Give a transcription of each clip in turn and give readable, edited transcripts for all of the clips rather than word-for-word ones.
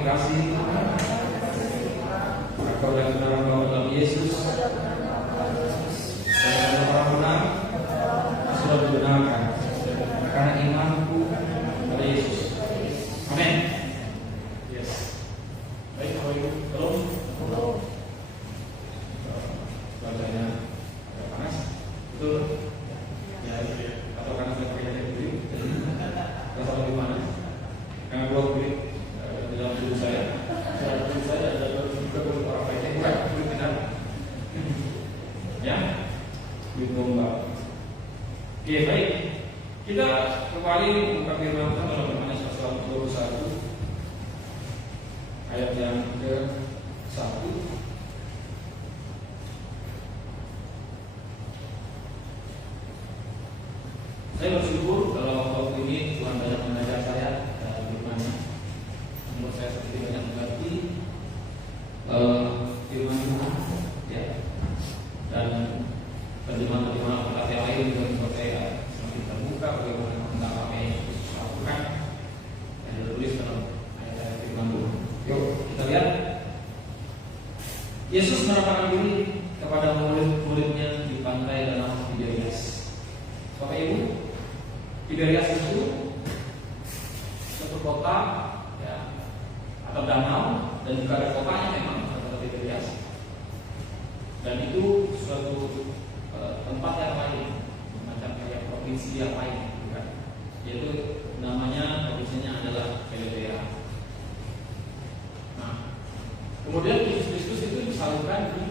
dikasihi Tuhan, Engkau dan kebenaran bahwa dalam Yesus dan orang benar sudah dibenarkan karena imanku pada Yesus. Amin. Yes. Baik, Bapak Ibu, belum? Bacanya agak panas, betul? Ya, atau karena saya pakai jaket dulu, rasa lebih panas. Karena dua kulit di dalam tubuh saya ada beberapa orang lainnya, bukan kulit benar. Ya, kulit domba. Oke, baik. Kita kembali membuka firman Tuhan dalam Yohanes pasal 21 ayat yang ke-1. Saya bersyukur kalau waktu ini Tuhan banyak mengajar saya firman-Nya. Menurut saya sedikit banyak mengerti firman Tuhan, ya. Dan terjemahan-terjemahan Alkitab yang lain juga membuat saya semakin terbuka bagaimana tentang apa yang Yesus lakukan yang ditulis dalam ayat-ayat firman Tuhan. Yuk kita lihat. Yesus menampakkan diri kepada murid-muridnya di pantai danau Tiberias. Bapak Ibu, Tiberias itu suatu kota, ya, atau danau, dan juga ada kotanya memang, kota Tiberias. Dan itu suatu tempat yang lain, macam kayak provinsi yang lain, bukan? Yaitu namanya provinsinya adalah Galilea. Nah, kemudian Yesus Kristus itu disalibkan di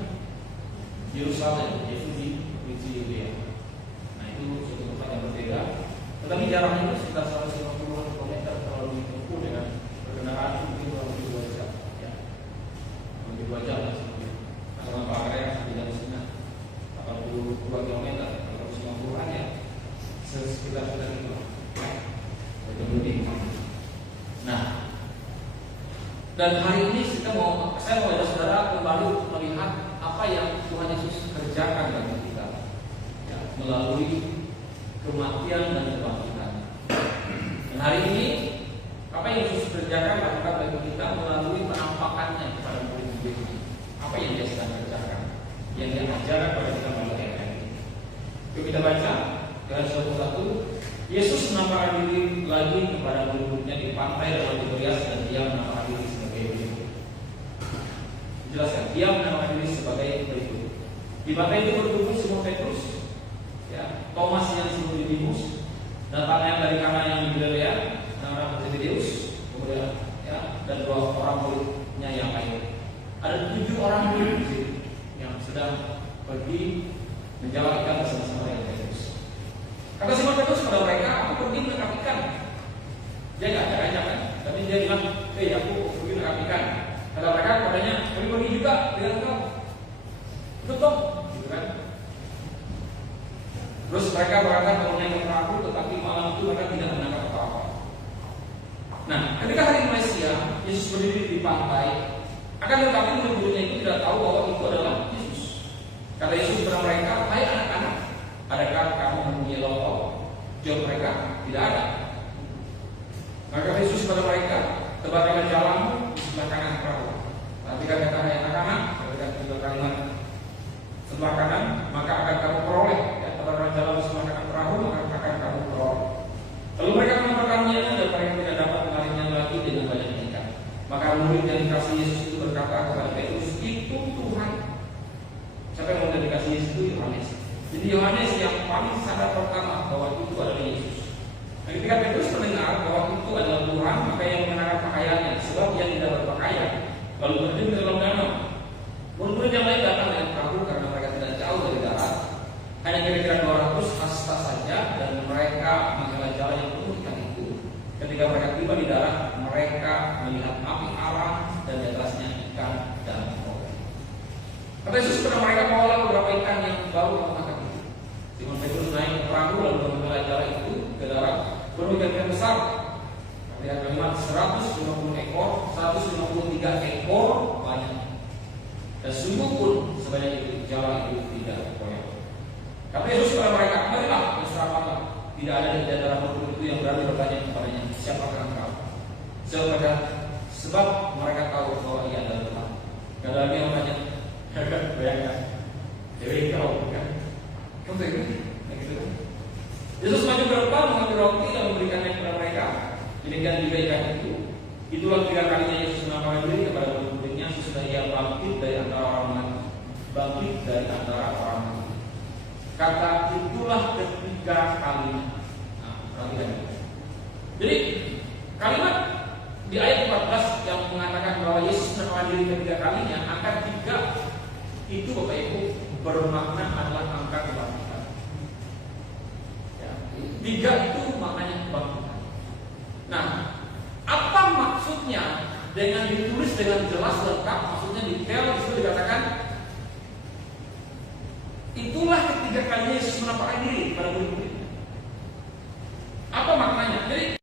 Yerusalem, yaitu di provinsi Yudea. Nah, itu suatu tempat yang berbeda. Tetapi jaraknya itu sekitar 150 km kalau ditempuh dengan berkendaraan mungkin kurang lebih 2 jam, ya. Lebih 2 jam lah sebenarnya. Karena Pak Area di dalam sana 82 km, kalau 150-an ya sekitar itu. Lebih. Nah, dan hari ini saya mau ajak saudara kembali untuk melihat apa yang Tuhan Yesus kerjakan bagi kita, ya, melalui kematian dan kebangkitan. Dan hari ini apa yang Yesus kerjakan lakukan bagi kita melalui penampakannya kepada murid-muridnya. Apa yang dia sedang kerjakan, yang dia ajarkan kepada kita pada hari ini. Yuk kita baca Yohanes 21. Yesus menampakkan diri lagi kepada murid-muridnya di pantai danau Tiberias dan dia menampakkan diri sebagai berikut. Jelaskan, dia menampakkan diri sebagai berikut. Di pantai itu berkumpul Simon Petrus, ya, Thomas yang disebut Didimus, Natanael dari Kana yang di Galilea, namanya Zebedeus, kemudian, ya, dan 2 orang muridnya yang lain. Ada 7 orang murid di sini yang sedang pergi menjawab ikan bersama-sama dengan Petrus. Kata Simon Petrus kepada mereka, aku pergi menangkap ikan. Dia nggak ajak kan, tapi dia bilang, aku pergi menangkap ikan. Kata mereka kepadanya, kami pergi juga dengan engkau. Ikut dong, gitu kan? Terus mereka berangkat mengenai ke perahu, tetapi malam itu mereka tidak menangkap apa-apa. Nah, ketika hari Malaysia, Yesus berdiri di pantai. Akan tetapi murid-muridnya itu tidak tahu bahwa itu adalah Yesus. Kata Yesus kepada mereka, hai anak-anak, adakah kamu mempunyai lontong? Jawab mereka, tidak ada. Maka Yesus kepada mereka, tebarkanlah jalanmu di sebelah kanan perahu. Tapi kata hai anak-anak, berikan kedua kalimat sebelah kanan, maka akan kamu peroleh. Ya, tebarkanlah jalan di sebelah kanan perahu, maka akan kamu peroleh. Lalu mereka menangkapkannya dan mereka tidak dapat menariknya lagi dengan banyak ikan. Maka murid yang dikasih Yesus itu berkata kepada Petrus, itu Tuhan. Siapa yang mau dikasih Yesus itu? Yohanes. Jadi Yohanes yang paling sadar pertama bahwa itu adalah Yesus. Dan ketika Petrus mendengar bahwa itu adalah Tuhan, maka yang mengenakan pakaiannya, sebab dia tidak berpakaian, lalu terjun ke dalam danau. Murid yang lain datang dengan perahu karena mereka tidak jauh dari darat, hanya kira-kira 200 hasta saja, dan mereka menghela jala yang penuh ikan itu. Ketika mereka tiba di darat, mereka melihat api Allah dan di atasnya ikan dan kober. Kata Yesus kepada mereka, bawalah beberapa ikan yang baru kamu tangkap itu. Simon Petrus naik ke perahu lalu menghela jala itu ke darat, penuh ikan besar. Ada kalimat 150 ekor, 153 ekor banyak. Dan sungguh pun sebanyak itu jala itu tidak koyak. Kata Yesus kepada mereka, kembalilah dan serapanlah. Tidak ada di antara murid itu yang berani bertanya kepadanya, siapakah engkau? Jawab mereka, sebab mereka tahu bahwa ia adalah Tuhan. Gak ada lagi yang banyak. Bayangkan, dewi kau kan? Kamu tahu kan? Yesus maju ke depan mengambil roti dan memberikannya kepada mereka. Demikian juga ikan itu. Itulah 3 kalinya Yesus menampakkan diri kepada murid-muridnya sesudah ia bangkit dari antara orang mati. Bangkit dari antara orang mati. Kata itulah ketiga kalinya. Nah, perhatikan. Jadi kalimat di ayat 14 yang mengatakan bahwa Yesus menampakkan diri ketiga kalinya, angka 3 itu Bapak Ibu bermakna adalah angka kebangkitan. Ya, 3 itu maknanya kebangkitan. Nah, apa maksudnya dengan ditulis dengan jelas lengkap, maksudnya detail, disitu dikatakan itulah ketiga kalinya Yesus menampakkan diri kepada murid-muridnya. Apa maknanya? Jadi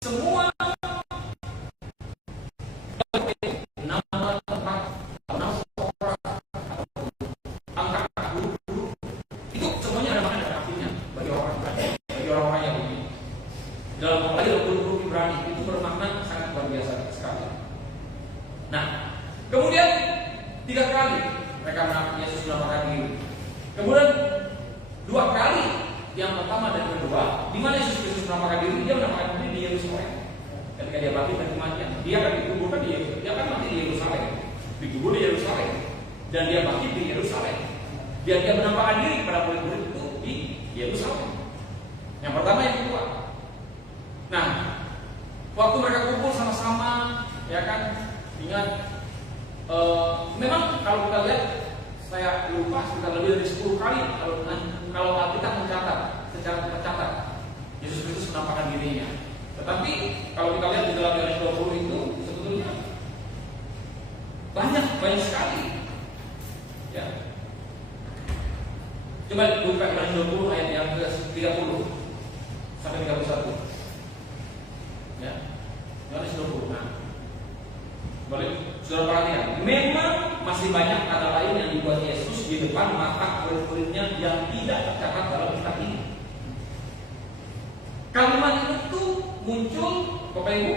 semua nama tempat, nama orang, angka guru, itu semuanya ada makna dan artinya bagi orang-orang yang begini. Dalam huruf Ibrani itu bermakna sangat luar biasa sekali. Nah, kemudian 3 kali mereka Yesus menampakkan diri. Kemudian 2 kali, yang pertama dan kedua, di mana Yesus Kristus menampakkan diri, dia menampakkan diri di Yerusalem. Ketika dia bangkit dari kematian, dia akan dikuburkan di Yerusalem. Dia akan mati di Yerusalem, dikubur di Yerusalem, dan dia bangkit di Yerusalem. Dan dia menampakkan diri kepada murid-murid itu di Yerusalem. Yang pertama, yang kedua. Nah, waktu mereka kumpul sama-sama, ya kan, ingat, memang kalau kita lihat, saya lupa sekitar lebih dari 10 kali kalau Alkitab mencatat secara tercatat Yesus Kristus menampakkan dirinya. Tetapi kalau kita lihat di dalam Yohanes 20 itu sebetulnya banyak sekali. Ya. Coba buka Yohanes 20 ayat yang ke-30 sampai 31. Ya. Yohanes 20. Nah, boleh saudara perhatikan. Memang masih banyak kata lain yang dibuat Yesus di depan mata murid-muridnya yang tidak tercatat dalam kitab ini. Kalimat itu muncul, Bapak Ibu,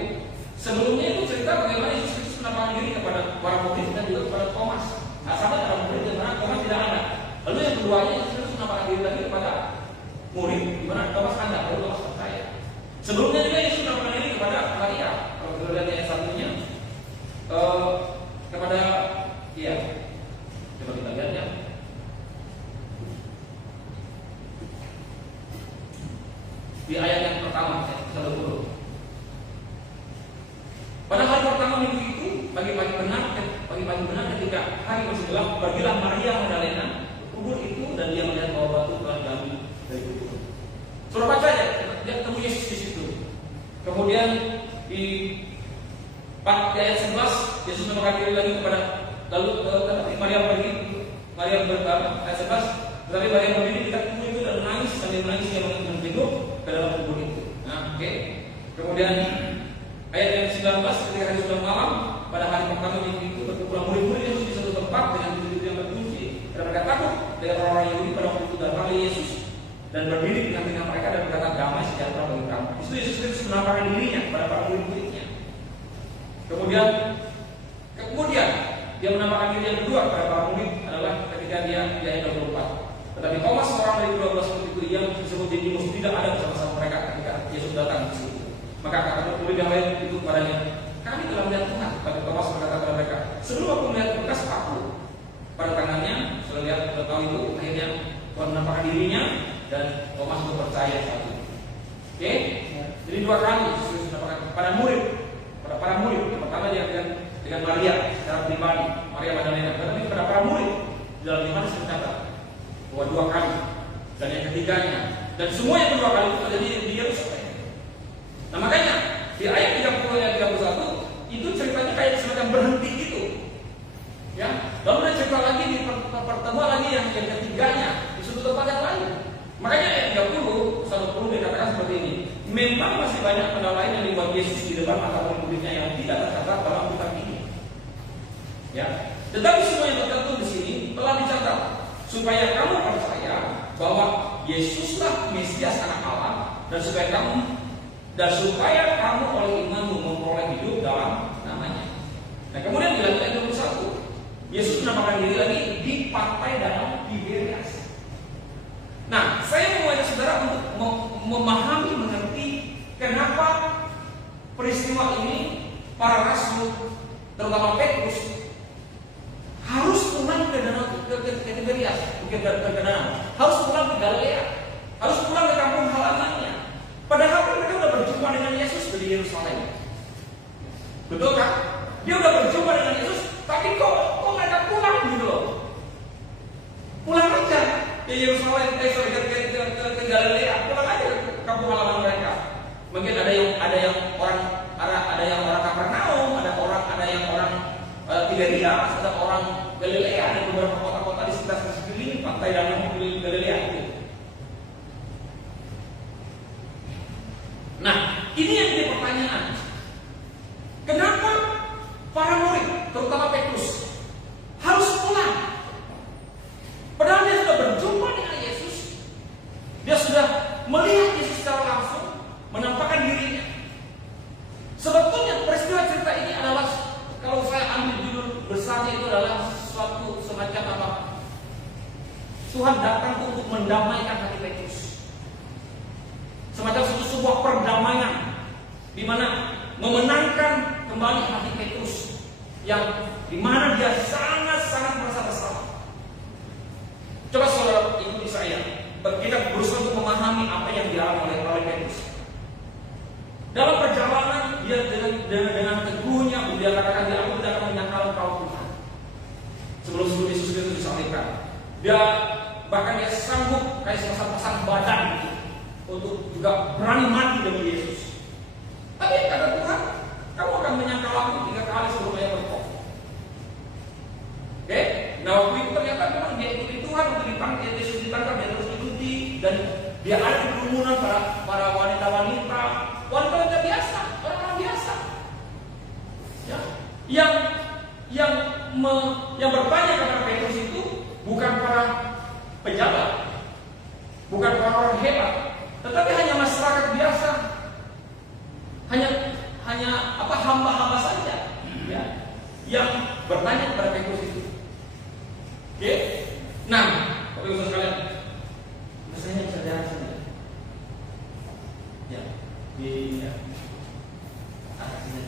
sebelumnya itu cerita bagaimana Yesus Kristus menampakkan diri kepada para murid dan juga kepada Thomas. Asalnya para murid dan mana Thomas tidak ada. Lalu yang keduanya Yesus Kristus menampakkan diri lagi kepada murid, di mana Thomas ada, lalu Thomas percaya. Sebelumnya juga Yesus menampakkan diri kepada Maria. Kalau kita lihat ayat satunya, kepada coba kita lihat ya. Di ayat yang pertama, ayat 30. Pada hari pertama minggu itu, pagi-pagi benar ketika hari masih gelap, pergilah Maria Magdalena ke kubur itu dan dia melihat bahwa batu telah diambil dari kubur. Sudah baca aja, dia ketemu Yesus di situ. Kemudian di ayat 11, Yesus menampakkan diri lagi kepada, lalu Maria pergi, ayat 11, tetapi Maria berdiri di dekat kubur itu dan menangis, sambil menangis dia menjenguk ke dalam kubur itu. Nah, oke. Kemudian ayat yang 19, ketika hari sudah malam, pada hari pertama minggu itu berkumpulan murid-murid Yesus di satu tempat dengan pintu yang terkunci. Dan mereka takut dengan orang-orang Yahudi pada waktu itu datang Yesus dan berdiri di tengah-tengah mereka dan berkata, damai sejahtera bagi kamu. Itu Yesus Kristus menampakkan dirinya kepada para murid-muridnya. Kemudian dia menampakkan diri yang kedua kepada para murid adalah ketika dia di ayat 24. Tetapi Thomas, seorang dari 12 murid itu yang disebut Didimus, tidak ada bersama-sama mereka ketika Yesus datang di situ. Maka kata murid yang lain itu kepadanya, kami telah melihat Tuhan. Tapi Thomas berkata kepada mereka, sebelum aku melihat bekas paku pada tangannya, saya lihat tahu itu, akhirnya Tuhan menampakkan dirinya dan Thomas itu percaya saat itu. Oke? Jadi 2 kali Yesus menampakkan kepada murid. Pada para murid, yang pertama dia dengan Maria secara pribadi, Maria Magdalena, tetapi kepada para murid dalam iman tercatat bahwa 2 kali dan yang ketiganya dan semua yang kedua kali itu terjadi di Yerusalem. Nah makanya di ayat 30 dan 31 itu ceritanya kayak semacam berhenti gitu, ya. Lalu ada cerita lagi di pertemuan lagi yang ketiganya di suatu tempat yang lain. Makanya ayat 30 dikatakan seperti ini. Memang masih banyak hal lain yang dibuat Yesus di depan mata murid-muridnya yang tidak tercatat dalam kitab ini. Ya, tetapi semua yang tertentu di sini telah dicatat supaya kamu percaya bahwa Yesuslah Mesias Anak Allah dan supaya kamu oleh imanmu memperoleh hidup para rasul, terutama Petrus, harus pulang ke Tiberias, bukan ke Kanaan, harus pulang ke Galilea, harus pulang ke kampung halamannya. Padahal mereka sudah berjumpa dengan Yesus di Yerusalem. Betul kan? Dia sudah berjumpa dengan Yesus, tapi kok mereka pulang gitu loh? Pulang aja ke Yerusalem, ke Galilea, pulang aja ke kampung halaman mereka. Mungkin ada yang orang Kapernaum, ada yang orang Tiberias, ada orang Galilea, ada beberapa kota-kota di sekitar sekeliling pantai dan Galilea itu. Nah, ini yang jadi pertanyaan. Kenapa para murid, terutama Petrus, harus pulang? Padahal dia sudah berjumpa dengan Yesus, dia sudah melihat Yesus secara langsung, menampakkan dirinya. Sebetulnya peristiwa cerita ini adalah, kalau saya ambil judul besarnya itu adalah suatu semacam apa? Tuhan datang untuk mendamaikan hati Petrus. Semacam sebuah perdamaian, di mana memenangkan kembali hati Petrus, yang di mana dia sangat-sangat merasa bersalah. Coba saudara ikuti saya, kita berusaha untuk memahami apa yang dialami oleh Petrus. Dalam perjalanan dia dengan teguhnya dia katakan, aku tidak akan menyangkal Engkau Tuhan. Sebelum Yesus itu disalibkan, dia sanggup kayak pasang badan gitu, untuk juga berani mati demi Yesus. Tapi kata Tuhan, kamu akan menyangkal aku 3 kali sebelum saya berkok. Oke? Nah waktu itu ternyata memang dia ikuti Tuhan untuk ditangkap, Yesus ditangkap, dia terus ikuti, dan dia ada di kerumunan para wanita-wanita biasa, orang-orang biasa. Ya, yang bertanya kepada Petrus itu bukan para pejabat, bukan orang-orang hebat, tetapi hanya masyarakat biasa, hanya hamba-hamba saja, ya, yang bertanya kepada Petrus itu. Oke? Nah, Bapak Ibu sekalian, saya bisa lihat sini. Ya, di atas sini.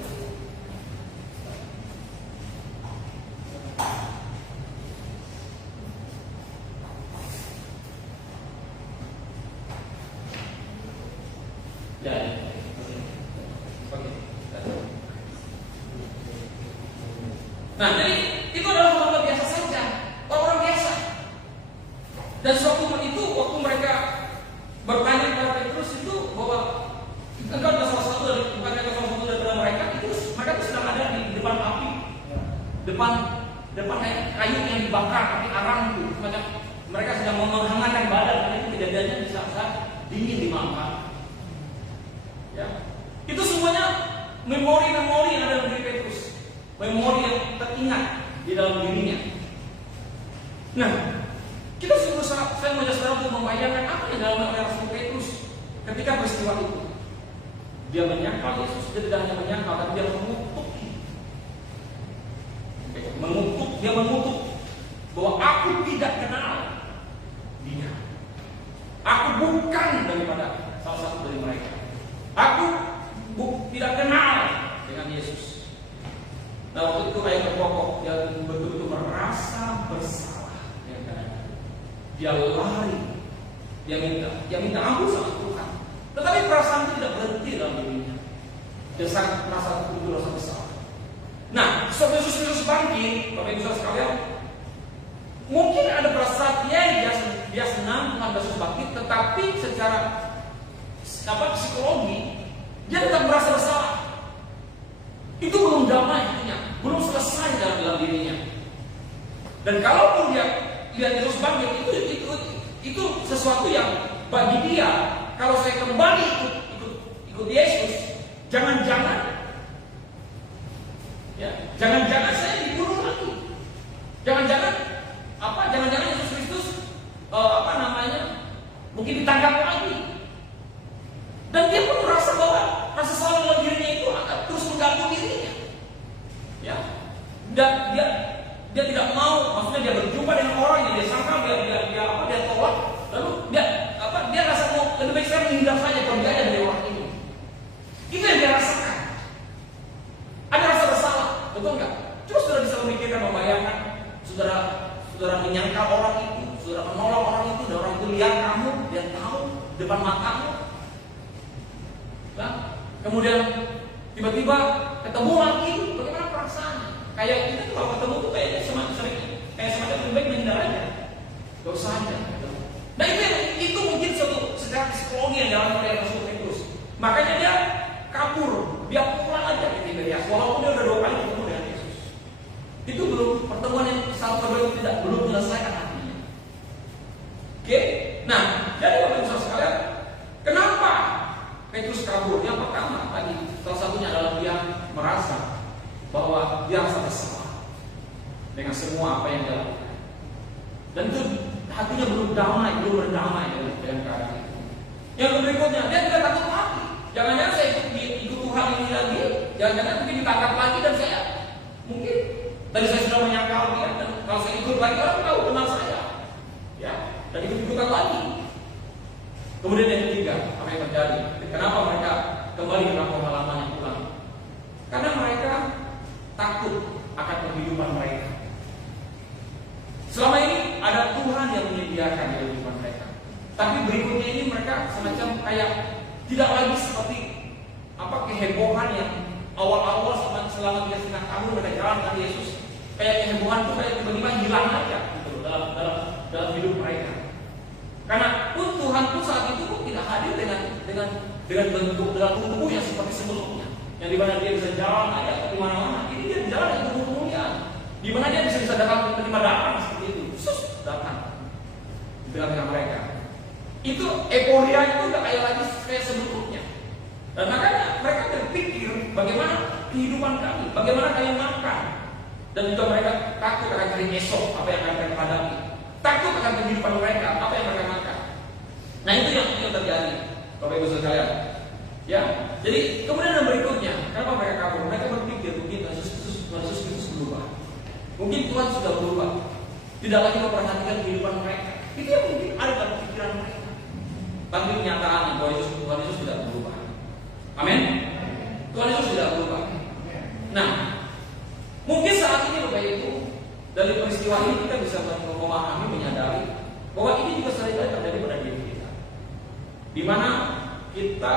Nah, jadi itu adalah hal biasa saja, orang biasa. Dan suatu itu waktu mereka bertanya kepada Petrus itu bahwa engkau adalah salah satu dari mereka, itu mereka itu sedang ada di depan api, depan kayu yang dibakar, tapi arang itu, macam mereka sedang menghangatkan badan, karena itu kejadiannya di saat dingin di malam. Ya, itu semuanya memori-memori yang ada di Petrus. Memori yang teringat di dalam dirinya. Nah, kita saya mengajak saudara untuk membayangkan apa yang dalam oleh Rasul Petrus ketika peristiwa itu. Dia menyangkal Yesus, dia tidak hanya menyangkal, tapi dia mengutuk bahwa aku tidak kenal dia. Aku bukan daripada salah satu dari mereka. Aku tidak kenal dengan Yesus. Nah waktu itu ayat pokok yang betul-betul merasa bersalah, ya kan? Dia lari, dia minta ampun sama Tuhan. Tetapi perasaan itu tidak berhenti dalam dirinya. Dia sangat merasa betul rasa bersalah. Nah, setelah Yesus bangkit, Bapak Ibu sekalian, mungkin ada perasaan dia senang Tuhan Yesus bangkit, tetapi secara psikologi dia tetap merasa bersalah. Itu belum damai hatinya, belum selesai dalam dirinya. Dan kalaupun dia lihat Yesus bangkit, itu sesuatu yang bagi dia, kalau saya kembali ikut Yesus, jangan-jangan saya dibunuh lagi. Jangan-jangan Yesus Kristus mungkin ditangkap lagi. Dan dia pun merasa bahwa rasa salah dalam dirinya itu akan terus mengganggu dirinya. Ya. Dan dia tidak mau, maksudnya dia berjumpa dengan orang yang dia sangka dia tolak, lalu dia rasa mau lebih baik saya menghindar saja, pergi aja dari orang ini. Itu yang dia rasakan. Ada betul nggak? Coba saudara bisa memikirkan, membayangkan, saudara menyangkal orang itu, saudara menolong orang itu, dan orang itu lihat kamu, dia tahu depan matamu. Nah, kemudian tiba-tiba ketemu lagi, bagaimana perasaannya? Kayak kita tuh kalau ketemu tuh kayaknya semacam lebih baik menghindar aja, gak usah aja. Nah itu mungkin suatu secara psikologi yang dalam oleh Rasul Petrus. Makanya dia kabur, dia pulang aja ke Tiberias, walaupun dia udah 2 kali ketemu dengan Yesus. Itu belum pertemuan yang salah kedua itu belum menyelesaikan hatinya. Oke, nah jadi Bapak Ibu sekalian, kenapa Petrus kabur? Yang pertama tadi, salah satunya adalah dia merasa bahwa dia merasa bersalah dengan semua apa yang dia lakukan, dan itu hatinya belum berdamai dengan keadaan itu. Yang berikutnya, dia tidak takut mati. Jangan-jangan saya ikut Tuhan ini lagi, jangan-jangan mungkin ditangkap lagi dan saya mungkin tadi saya sudah menyangkal dia, dan kalau saya ikut lagi orang tahu kenal saya, ya, dan ikut-ikutan lagi. Kemudian yang ketiga, apa yang terjadi? Kenapa mereka kembali ke kampung halaman yang pulang? Karena mereka takut akan kehidupan mereka. Selama ini ada Tuhan yang menyediakan kehidupan mereka, tapi berikutnya ini mereka semacam kayak tidak lagi seperti kehebohan yang awal-awal selama 3,5 tahun mereka jalan dengan Yesus. Kayak kehebohan itu kayak tiba-tiba hilang aja gitu dalam hidup mereka. Karena pun Tuhan pun saat itu pun tidak hadir dengan bentuk dalam tubuh yang seperti sebelumnya, yang dimana dia bisa jalan aja ke mana-mana. Ini dia jalan dengan tubuh kemuliaan, dimana dia bisa datang menerima datang seperti itu, datang di tengah-tengah mereka. Itu euforia itu tidak kayak sebelumnya. Dan makanya mereka berpikir bagaimana kehidupan kami, bagaimana kami makan, dan juga mereka takut akan hari esok apa yang akan mereka hadapi, takut akan kehidupan mereka apa yang mereka makan. Nah itu yang terjadi, Bapak Ibu sekalian. Ya, jadi kemudian yang berikutnya, kenapa mereka kabur? Mereka berpikir mungkin Yesus Kristus berubah, mungkin Tuhan sudah berubah, tidak lagi memperhatikan kehidupan mereka. Itu yang mungkin ada dalam pikiran mereka. Tapi kenyataannya bahwa Tuhan Yesus tidak berubah. Amin. Tuhan Yesus tidak berubah. Nah, mungkin saat ini Bapak Ibu, dari peristiwa ini kita bisa memahami, menyadari bahwa ini juga seringkali terjadi pada diri kita, di mana kita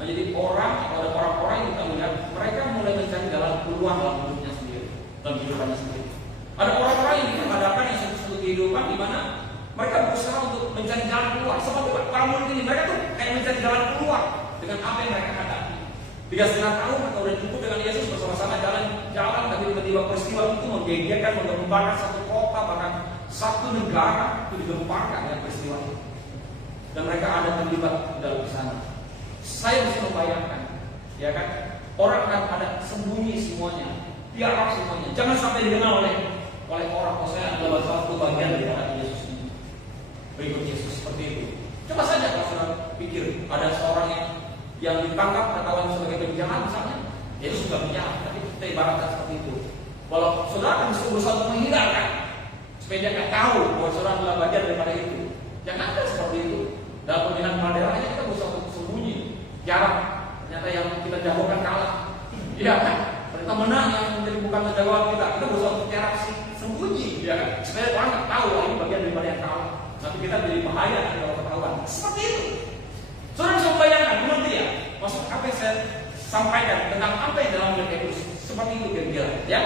menjadi orang atau ada orang-orang yang kita lihat mereka mulai mencari jalan keluar dalam hidupnya sendiri, dalam kehidupannya sendiri. Ada orang-orang yang dihadapkan yang satu kehidupan di mana mereka berusaha untuk mencari jalan keluar. Seperti para murid ini, mereka tuh kayak mencari jalan keluar dengan apa yang mereka hadapi. 3,5 tahun mereka sudah cukup dengan Yesus bersama-sama jalan, tapi tiba-tiba peristiwa itu menggegerkan, menggemparkan satu kota, bahkan satu negara itu digemparkan dengan peristiwa itu. Dan mereka ada terlibat dalam sana. Saya bisa membayangkan, ya kan, orang akan ada sembunyi semuanya, tiarap semuanya. Jangan sampai dikenal oleh orang. Saya adalah salah satu bagian dari hati Yesus ini. Berikut Yesus seperti itu. Coba saja kalau saudara pikir ada seorang yang ditangkap ketahuan sebagai penjahat misalnya, Yesus juga penjahat, tapi kita ibaratkan seperti itu. Walau saudara akan berusaha untuk menghindarkan supaya dia nggak tahu bahwa saudara adalah bagian daripada itu. Jangan seperti itu. Dalam pemilihan kepala daerahnya kita berusaha untuk sembunyi, jarang. Ternyata yang kita jagokan kalah. Iya kan? Ternyata menang yang menjadi bukan jagoan kita berusaha untuk jarak sembunyi, ya kan? Supaya orang nggak tahu ini bagian daripada yang kalah. Nanti kita jadi bahaya kalau ketahuan. Seperti itu. Saudara bisa membayangkan, mengerti ya? Maksud apa yang saya sampaikan tentang apa yang dalam hidup Petrus? Seperti itu kira-kira, ya.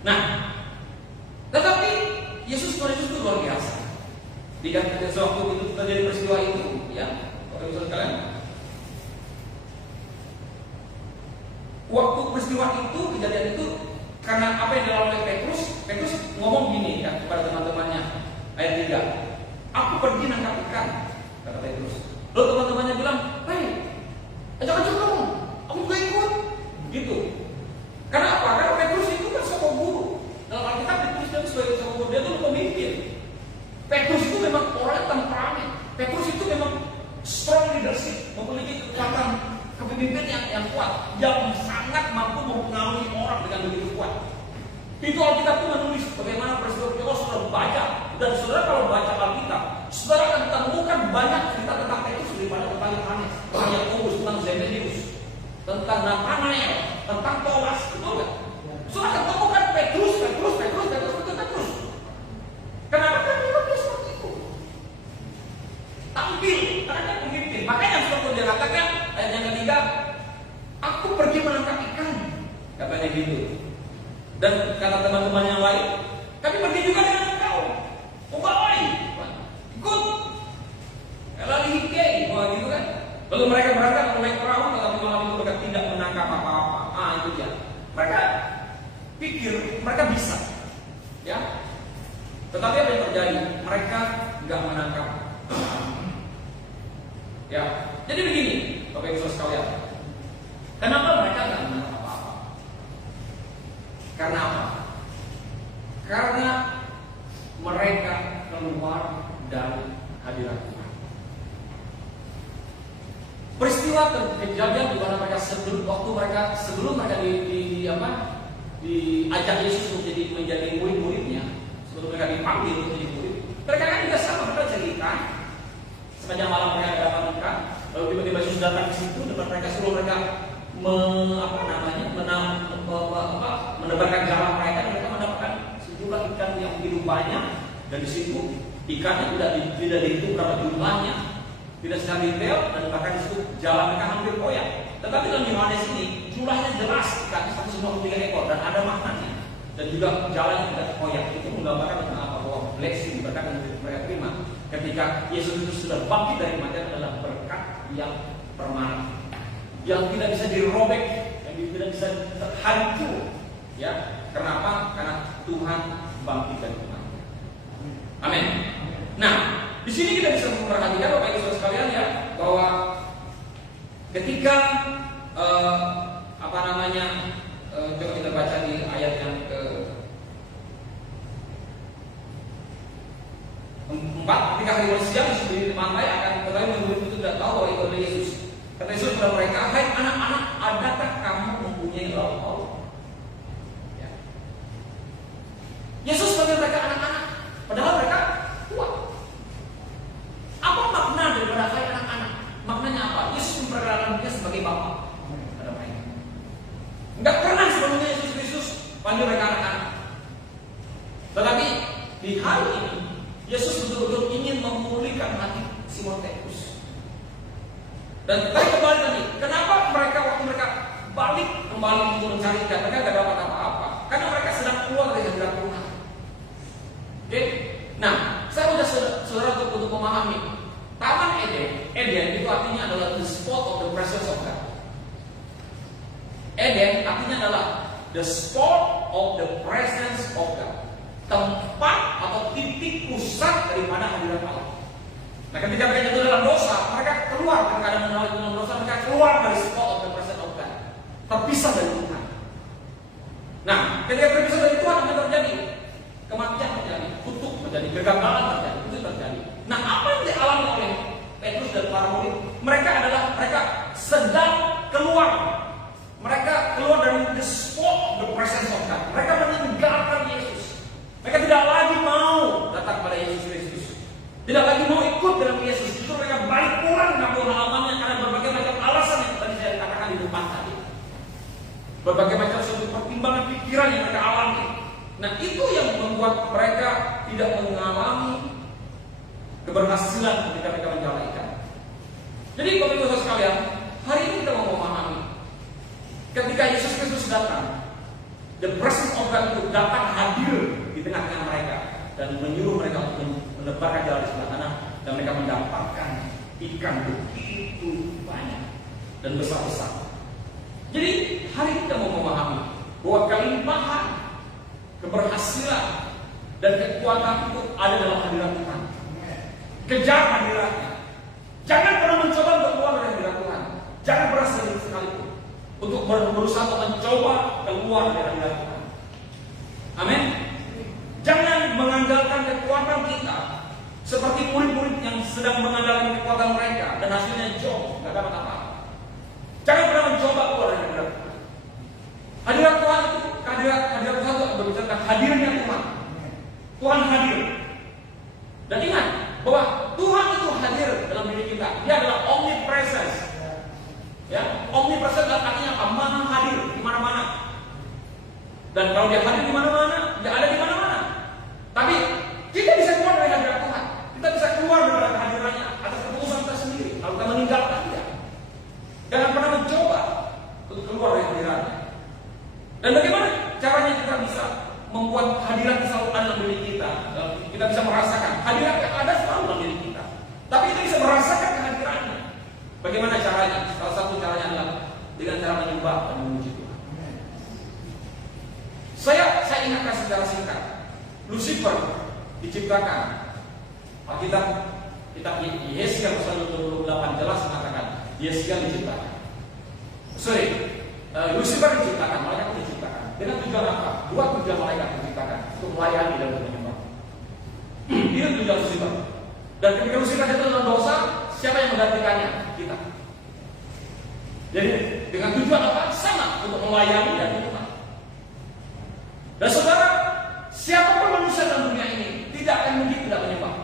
Nah, tetapi Yesus itu luar biasa. Di waktu itu terjadi peristiwa itu, ya, Bapak Ibu sekalian. Waktu peristiwa itu, kejadian itu, karena apa yang dilakukan oleh Petrus ngomong gini ya kepada teman-temannya, ayat 3. Aku pergi nangkap ikan, kata Petrus. Lalu teman-temannya bilang, hei, ajak-ajak kamu, aku juga ikut, gitu. Karena apa? Karena Petrus itu kan seorang guru. Dalam Alkitab dituliskan sebagai seorang guru, dia itu pemimpin. Petrus itu memang orang yang temperamen. Petrus itu memang strong leadership, memiliki kekuatan kepemimpinan yang kuat, yang sangat mampu mempengaruhi orang dengan begitu kuat. Itu Alkitab itu menulis bagaimana peristiwa itu sudah baca, dan saudara kalau baca Alkitab, saudara akan temukan banyak cerita tentang Petrus daripada tentang Yohanes, tentang Yakobus, tentang Zebedius, tentang Nathanael, tentang Thomas, betul nggak? katanya gitu. Dan kata teman-teman yang lain, kami pergi juga dengan engkau. Ubawai, ikut. Lalu hikei, gitu kan. Lalu mereka berangkat menaik perahu, tetapi malam itu mereka tidak menangkap apa-apa. Itu dia. Mereka pikir mereka bisa, ya. Tetapi apa yang terjadi? Mereka nggak menangkap. Ya. Jadi begini, Bapak Ibu sekalian. Kenapa mereka nggak menangkap apa-apa? Karena apa? Karena mereka keluar dari hadirat Tuhan. Peristiwa kejadian di mana mereka sebelum mereka diajak Yesus menjadi murid-muridnya, sebelum mereka dipanggil untuk menjadi murid, mereka kan juga sama, mereka cerita sepanjang malam mereka dapat ikan, lalu tiba-tiba Yesus datang ke situ depan mereka, suruh mereka menebarkan garam mereka mendapatkan sejumlah ikan yang begitu banyak, dan di situ ikannya tidak dihitung berapa jumlahnya, tidak secara detail, dan bahkan di situ jalan mereka hampir koyak. Tetapi dalam Yohanes ini jumlahnya jelas, ikannya 153 ekor dan ada maknanya, dan juga jalan tidak koyak. Itu menggambarkan tentang apa? Bahwa blessing, berkat yang mereka terima ketika Yesus itu sudah bangkit dari kematian adalah berkat yang permanen, yang tidak bisa dirobek, yang tidak bisa terhancur. Ya, kenapa? Karena Tuhan bangkit dari kematian. Amin. Nah, di sini kita bisa memperhatikan Bapak Ibu sekalian ya, bahwa ketika coba kita baca di ayat yang ke-4, ketika hari siang Yesus berdiri di pantai, akan tetapi murid itu tidak tahu bahwa itu adalah Yesus. Kata Yesus kepada mereka, "Hai anak-anak, adakah kamu mempunyai lauk?" Ya. Yesus panggil mereka anak-anak, padahal mereka tua. Apa makna daripada hai anak-anak? Maknanya apa? Yesus memperkenalkan dia sebagai Bapa pada mereka. Enggak pernah sebelumnya Yesus Kristus panggil mereka anak-anak. Tetapi di hari ini Yesus betul-betul ingin memulihkan hati Simon Petrus. Dan kita kembali tadi, kenapa waktu mereka balik kembali untuk mencari ikan, mereka tidak dapat apa-apa? Karena mereka sedang keluar dari hadirat Tuhan. Oke? Nah, saya sudah saudara untuk memahami Taman Eden itu artinya adalah the spot of the presence of God. Eden artinya adalah the spot of the presence of God, tempat atau titik pusat daripada hadirat Allah. Nah, ketika mereka jatuh dalam dosa, mereka keluar dari keadaan dalam dosa, mereka keluar dari spot of the presence of God, terpisah dari Tuhan. Nah, ketika terpisah dari Tuhan, apa yang terjadi? Kematian terjadi, kutuk terjadi, kegagalan terjadi, itu terjadi. Nah, apa yang dialami oleh Petrus dan para murid? Mereka sedang keluar. Mereka keluar dari the spot of the presence of God. Mereka meninggalkan Yesus. Mereka tidak lagi mau datang pada Yesus Kristus. Tidak lagi mau ikut dalam Yesus. Justru mereka balik pulang ke kampung halamannya karena berbagai macam alasan yang tadi saya katakan di depan tadi. Berbagai macam suatu pertimbangan pikiran yang mereka alami. Nah, itu yang membuat mereka tidak mengalami keberhasilan ketika mereka menjalankan. Jadi Bapak Ibu sekalian, hari ini kita mau memahami ketika Yesus Kristus datang, the presence of God itu datang hadir di tengah-tengah mereka dan menyuruh mereka untuk menebarkan jalan di sebelah kanan, dan mereka mendapatkan ikan begitu banyak dan besar-besar. Jadi hari ini kita mau memahami bahwa kelimpahan, keberhasilan dan kekuatan itu ada dalam hadirat Tuhan. Kejar hadiratnya. Jangan pernah mencoba untuk keluar dari hadirat Tuhan. Jangan pernah sekalipun untuk berusaha untuk mencoba keluar dari hadirat Tuhan. Amin. Jangan mengandalkan kekuatan kita seperti murid-murid yang sedang mengandalkan kekuatan mereka dan hasilnya jauh, tidak dapat apa-apa. Jangan pernah mencoba keluar dari hadirat Tuhan. Hadirat Tuhan itu, hadirat Tuhan itu berbicara tentang hadirnya Tuhan. Tuhan hadir. Dan ingat bahwa Tuhan itu hadir dalam diri kita. Dia adalah omnipresence. Ya, omnipresence artinya apa? Maha hadir di mana-mana. Dan kalau dia hadir di mana-mana, dia ada di mana-mana. Tapi kita bisa keluar dari hadirat Tuhan. Kita bisa keluar dari kehadirannya atas keputusan kita sendiri. Kalau kita meninggalkan dia, jangan pernah mencoba untuk keluar dari hadiratnya. Dan bagaimana caranya kita bisa membuat hadirat selalu ada dalam diri kita? Kita bisa merasakan hadirat yang ada selalu dalam diri kita. Tapi kita bisa merasakan kehadirannya. Bagaimana caranya? Salah satu caranya adalah dengan cara menyembah dan memuji Tuhan. Saya ingatkan secara singkat. Lucifer diciptakan. Alkitab kitab Yesaya pasal 28 jelas mengatakan Yesaya diciptakan. Lucifer diciptakan, malaikat diciptakan. Dengan tujuan apa? Dua tujuan malaikat diciptakan untuk melayani dan menyembah. Itu tujuan Lucifer. Dan ketika Lucifer jatuh dalam dosa, siapa yang menggantikannya? Kita. Jadi dengan tujuan apa? Sama untuk melayani dan menyembah. Dan saudara, siapapun manusia dalam dunia ini tidak akan mungkin tidak menyembah.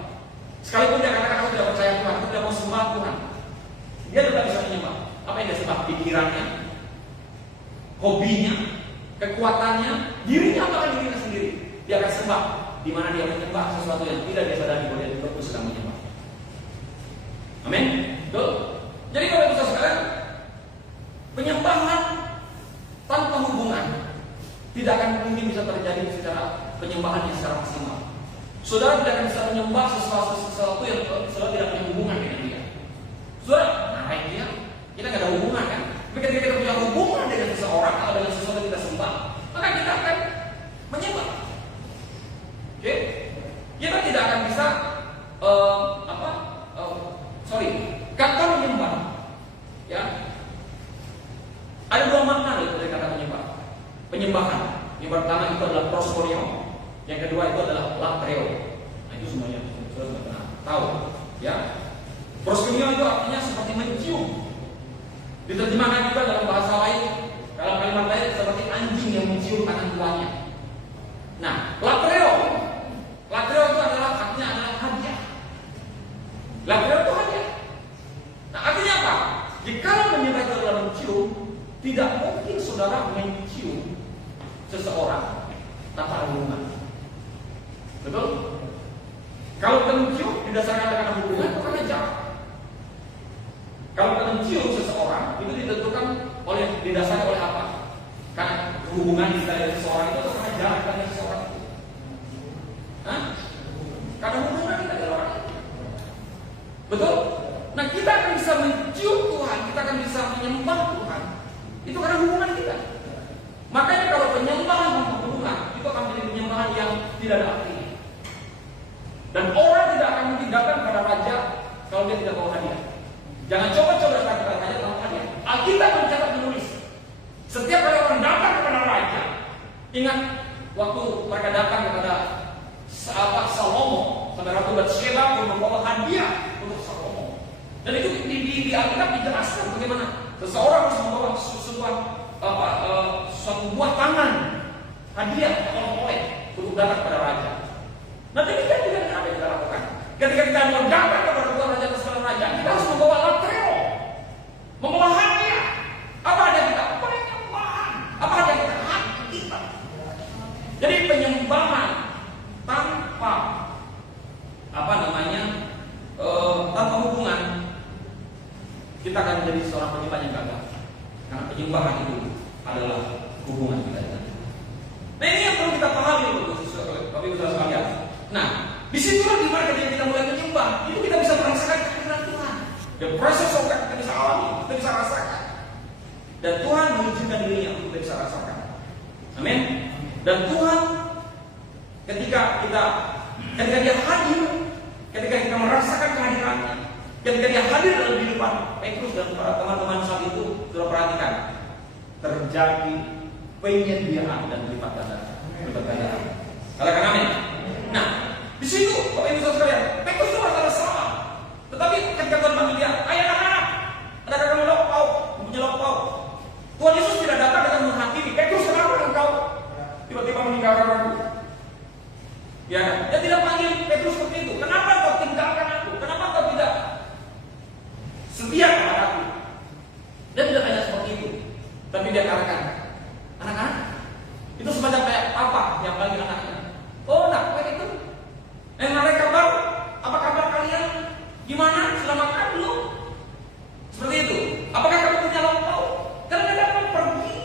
Sekalipun dia katakan aku tidak percaya Tuhan, aku tidak mau sembah Tuhan, dia tidak bisa menyembah. Apa yang dia sembah? Pikirannya, hobinya, kekuatannya, dirinya, bahkan dirinya sendiri. Dia akan sembah di mana dia menyembah sesuatu yang tidak dia sadari bahwa dia juga sedang menyembah. Amin. Betul. Jadi kalau kita sekarang penyembahan tanpa hubungan tidak akan mungkin bisa terjadi secara penyembahan yang secara maksimal. Saudara tidak akan bisa menyembah sesuatu yang saudara tidak punya hubungan dengan dia. Saudara, ngapain dia? Kita nggak ada hubungan kan? Tapi ketika kita punya hubungan dengan seseorang atau dengan sesuatu yang kita sembah, maka kita akan menyembah. Oke? Kita tidak akan bisa kata menyembah. Ya, ada dua makna dari kata menyembah. Penyembahan. Yang pertama itu adalah proskuneo, yang kedua itu adalah latreo. Nah itu semuanya sudah pernah tahu, ya. Proskuneo itu artinya seperti mencium. Diterjemahkan juga dalam bahasa lain, dalam kalimat lain seperti anjing yang mencium tangan tuannya. Nah, latreo itu adalah artinya adalah hadiah. Latreo itu hadiah. Nah, artinya apa? Jika menyembah itu adalah mencium, tidak mungkin saudara mencium seseorang tanpa hubungan. Betul? Kalau kita mencium didasarkan karena hubungan, itu karena jarak. Kalau kita mencium seseorang, itu didasarkan oleh apa? Karena hubungan kita dengan seseorang itu karena jarak dengan seseorang itu. Hah? Karena hubungan kita dengan orang itu. Betul? Nah, kita akan bisa mencium Tuhan, kita akan bisa menyembah Tuhan. Itu karena hubungan kita. Makanya kalau penyembahan tanpa hubungan, itu akan menjadi penyembahan yang tidak ada artinya. Dan orang tidak akan mungkin datang kepada raja kalau dia tidak bawa hadiah. Jangan coba-coba datang kepada raja tanpa hadiah. Alkitab mencatat menulis, setiap kali orang datang kepada raja, ingat waktu mereka datang kepada sahabat Salomo, sampai Ratu Batsheba pun membawa hadiah untuk Salomo. Dan itu di Alkitab dijelaskan bagaimana seseorang harus membawa suatu buah tangan hadiah atau oleh untuk datang kepada raja. Nah, demikian juga dengan apa yang kita lakukan. Ketika kita mau datang kepada Tuhan Raja atau seorang raja, kita harus membawa latreo, membawa hadiah. Apa hadiah kita? Penyembahan. Apa hadiah kita? Hati kita. Jadi penyembahan tanpa tanpa hubungan, kita akan menjadi seorang penyembah yang gagal. Karena penyembahan itu adalah hubungan kita dengan Tuhan. Nah, ini yang perlu kita pahami, Bapak Ibu Saudara sekalian. Nah, disitulah dimana ketika kita mulai menyembah, itu kita bisa merasakan kehadiran Tuhan. The process of God kita bisa alami, kita bisa rasakan. Dan Tuhan menunjukkan dirinya untuk kita bisa rasakan. Amin. Dan Tuhan ketika dia hadir, ketika kita merasakan kehadirannya, ketika dia hadir dalam kehidupan Petrus dan para teman-teman saat itu, sudah perhatikan, terjadi penyediaan dan lipat ganda. Katakan amin. Nah, di situ Bapak Ibu Saudara sekalian, Petrus itu masalah salah. Tetapi ketika Tuhan panggil dia, ayo anak-anak, adakah kamu mempunyai lauk pauk? Tuhan Yesus tidak datang dengan menghakimi. Petrus, kenapa engkau tiba-tiba meninggalkan aku? Ya, dia tidak panggil Petrus seperti itu. Kenapa engkau tinggalkan aku? Kenapa engkau tidak setia kepada aku? Dia tidak tanya seperti itu. Tapi dia katakan, anak-anak, itu semacam kayak apa yang panggil anaknya? Oh, nak, kayak itu. Mereka kabar, apa kabar kalian? Gimana? Selamat belum? Seperti itu. Apakah kamu punya lauk pauk? Karena mereka akan pergi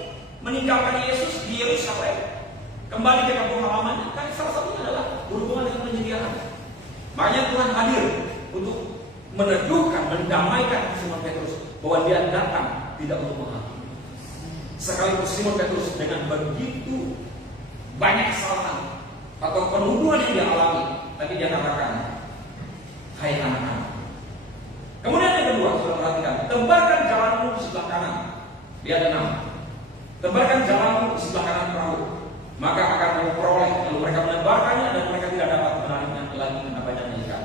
Yerusalem, kembali ke kampung halamannya, kan salah satunya adalah berhubungan dengan penyediaan. Makanya Tuhan hadir untuk meneduhkan, mendamaikan Simon Petrus bahwa dia datang tidak untuk menghakimi. Sekalipun Simon Petrus dengan begitu banyak kesalahan atau penuduhan yang dia alami, tapi dia katakan, hai anak-anak. Kemudian yang kedua, saudara perhatikan, tebarkan jalanmu di sebelah kanan. Lihat 6. Tebarkan jalanmu di sebelah kanan perahu, maka akan memperoleh. Lalu mereka menebarkannya dan mereka tidak dapat menariknya lagi dengan banyaknya ikan.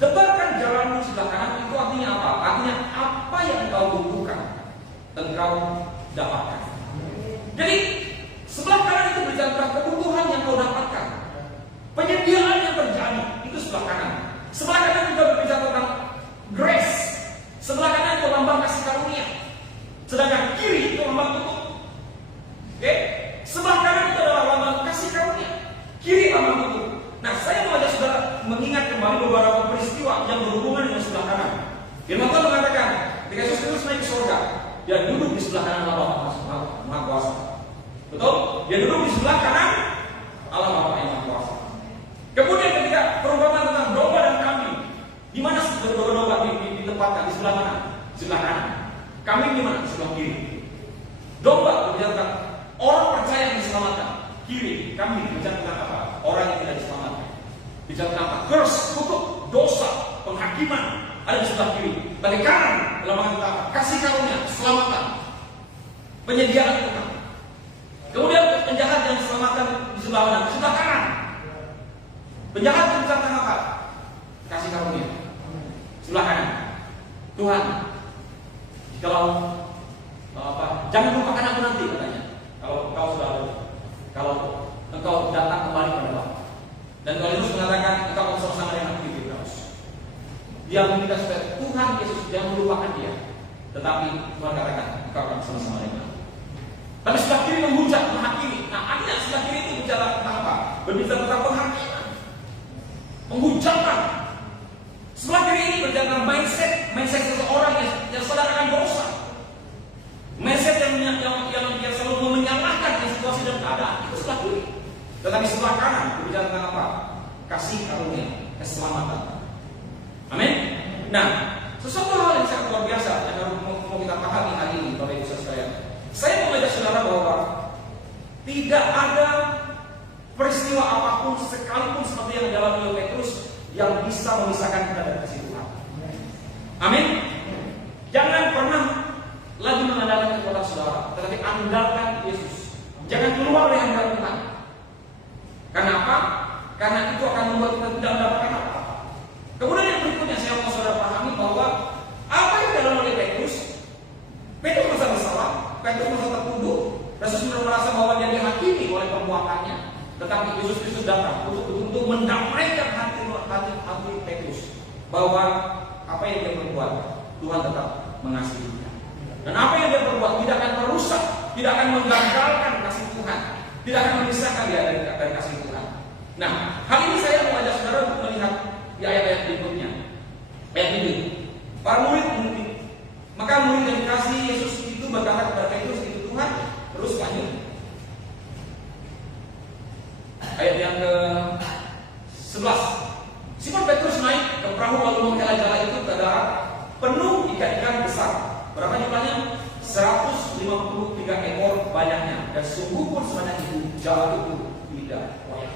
Tebarkan jalanmu di sebelah kanan itu artinya apa? Artinya apa yang engkau butuhkan, engkau dapatkan. Jadi sebelah kanan itu berbicara tentang kebutuhan yang kau dapatkan, penyediaan yang terjadi itu sebelah kanan. Sebelah kanan juga berbicara tentang grace. Sebelah kanan itu lambang kasih karunia, sedangkan kiri itu lambang kutuk. Oke? Sebelah kanan itu adalah lambang kasih karunia, kiri lambang kutuk. Nah, saya mau ajak saudara mengingat kembali beberapa peristiwa yang berhubungan dengan sebelah kanan. Firman Tuhan mengatakan, ketika Yesus Kristus naik ke surga, dia duduk di sebelah kanan Allah Maha Kuasa. Betul? Dia duduk di sebelah kanan Allah Bapa yang Maha Kuasa. Kemudian ketika perumpamaan tentang domba dan kambing, di mana domba ditempatkan? Di sebelah mana? Di sebelah kanan. Kambing di mana? Di sebelah kiri. Domba berbicara tentang orang percaya yang diselamatkan. Kiri, kambing berbicara tentang apa? Orang yang tidak diselamatkan. Bicara tentang apa? Curse, kutuk, dosa, penghakiman ada di sebelah kiri. Bagi kanan dalam tentang apa? Kasih karunia, keselamatan, penyediaan Tuhan. Kemudian penjahat yang diselamatkan di sebelah mana? Di sebelah kanan. Penjahat berbicara tentang apa? Kasih karunia. Sebelah kanan. Tuhan, kalau jangan lupakan aku nanti, katanya. Kalau engkau datang kembali pada Bapa. Dan kalau Yesus mengatakan engkau akan bersama-sama dengan aku di Firdaus. Dia meminta supaya Tuhan Yesus jangan melupakan dia, tetapi Tuhan katakan engkau akan bersama-sama dengan aku. Tapi sebelah kiri menghujat, menghakimi. Nah, artinya sebelah kiri itu bicara tentang apa? Berbicara tentang penghakiman, penghujatan. Sebelah kiri ini berbicara tentang mindset seseorang yang sadar akan dosa. Mindset yang selalu menyalahkan situasi dan keadaan, itu sebelah kiri. Tetapi sebelah kanan berbicara tentang apa? Kasih karunia, keselamatan. Amin. Nah, sesuatu hal yang sangat luar biasa yang harus mau kita pahami hari ini, Bapak Ibu sekalian. Saya mau mengajak saudara bahwa tidak ada peristiwa apapun sekalipun seperti yang dialami oleh Petrus yang bisa memisahkan kita dari kasih Tuhan. Amin. Jangan pernah lagi mengandalkan kekuatan saudara, tetapi andalkan Yesus. Jangan keluar dari andal Tuhan. Karena apa? Karena itu akan membuat kita tidak mendapatkan apa-apa. Kemudian yang berikutnya saya mau saudara pahami bahwa apa yang dialami oleh Petrus merasa bersalah, Petrus merasa tertuduh, Yesus merasa bahwa dia dihakimi oleh perbuatannya. Tetapi Yesus Kristus datang untuk mendamaikan hati Petrus bahwa apa yang dia perbuat Tuhan tetap mengasihi dia. Dan apa yang dia perbuat tidak akan merusak, tidak akan menggagalkan kasih Tuhan, tidak akan memisahkan dia dari kasih Tuhan. Nah, hal ini saya mau ajak saudara untuk melihat di ayat-ayat berikutnya. Ayat ini, para murid mengikuti. Maka murid yang dikasih Yesus itu berkata kepada Petrus, itu Tuhan. Terus lanjut. Ayat yang ke-11. Simon Petrus naik ke perahu lalu menjala-jala itu ke darat penuh ikan-ikan besar. Berapa jumlahnya? 153 ekor banyaknya. Dan sungguh pun sebanyak itu jauh itu tidak banyak.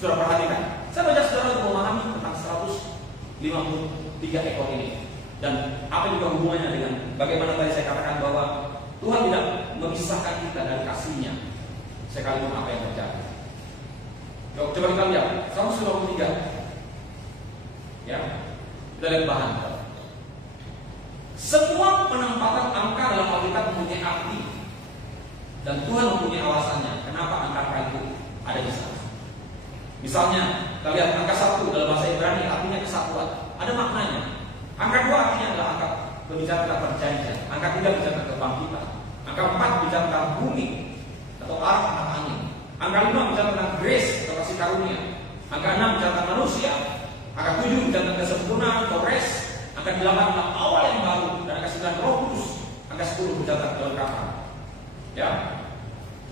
Sudah perhatikan. Saya baca saudara untuk memahami tentang 153 ekor ini. Dan apa juga hubungannya dengan bagaimana tadi saya katakan bahwa Tuhan tidak memisahkan kita dari kasih-Nya sekalipun apa yang terjadi. Coba kita lihat 153. Ya, kita lihat bahan. Semua penempatan angka dalam Alkitab mempunyai arti dan Tuhan mempunyai alasannya kenapa angka itu ada di sana. Misalnya, kita lihat angka 1 dalam bahasa Ibrani artinya kesatuan, ada maknanya. Angka 2 artinya adalah angka berbicara tentang perjanjian. Angka 3 bicara tentang kebangkitan. Angka 4 bicara tentang bumi atau arah tentang angin. Angka 5 bicara tentang grace atau kasih karunia. Angka 6 bicara tentang manusia. Angka 7 bicara tentang kesempurnaan atau rest. Angka 8 tentang awal yang baru. Dan angka 9 Roh Kudus. Angka 10 bicara tentang kelengkapan. Ya.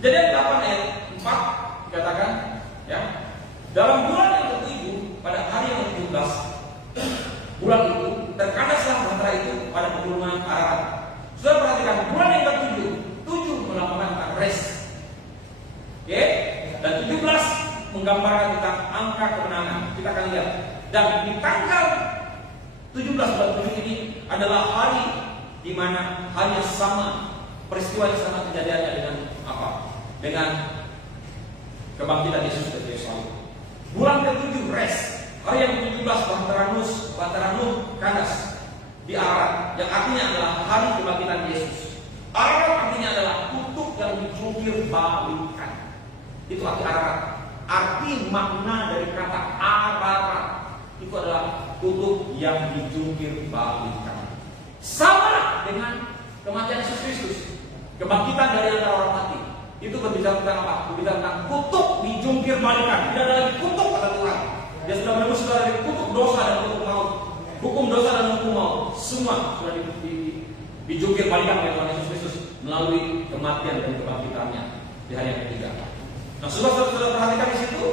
Kejadian 8 ayat 4 dikatakan, ya, dalam bulan yang ke-7 pada hari yang ke-17 bulan itu terkandaslah bahtera itu pada pegunungan Ararat. Sudah perhatikan, bulan yang ke-7, 7 melambangkan tentang rest, oke, dan 17 menggambarkan tentang angka kemenangan. Kita akan lihat. Dan di tanggal 17 bulan 7 ini adalah hari di mana hari yang sama, peristiwa yang sama kejadiannya dengan apa? Dengan kebangkitan Yesus dari Yerusalem. Bulan ke-7 rest. Hari yang ke-17 Bahtera Nuh kandas di Ararat, yang artinya adalah hari kebangkitan Yesus. Ararat artinya adalah kutub yang dijungkir balikan. Itu arti Ararat. Arti makna dari kata Ararat itu adalah kutub yang dijungkir balikan. Sama dengan kematian Yesus Kristus, kebangkitan dari antara orang mati. Itu berbicara tentang apa? Berbicara tentang kutub dijungkir balikan. Tidak ada lagi kutub kata Tuhan. Dia sudah menembus sudah dari kutub dosa dan kutub maut. Hukum dosa dan hukum maut semua sudah dijungkir balikan oleh Tuhan Yesus Kristus melalui kematian dan kebangkitannya di hari yang ketiga. Nah, sudah perhatikan di situ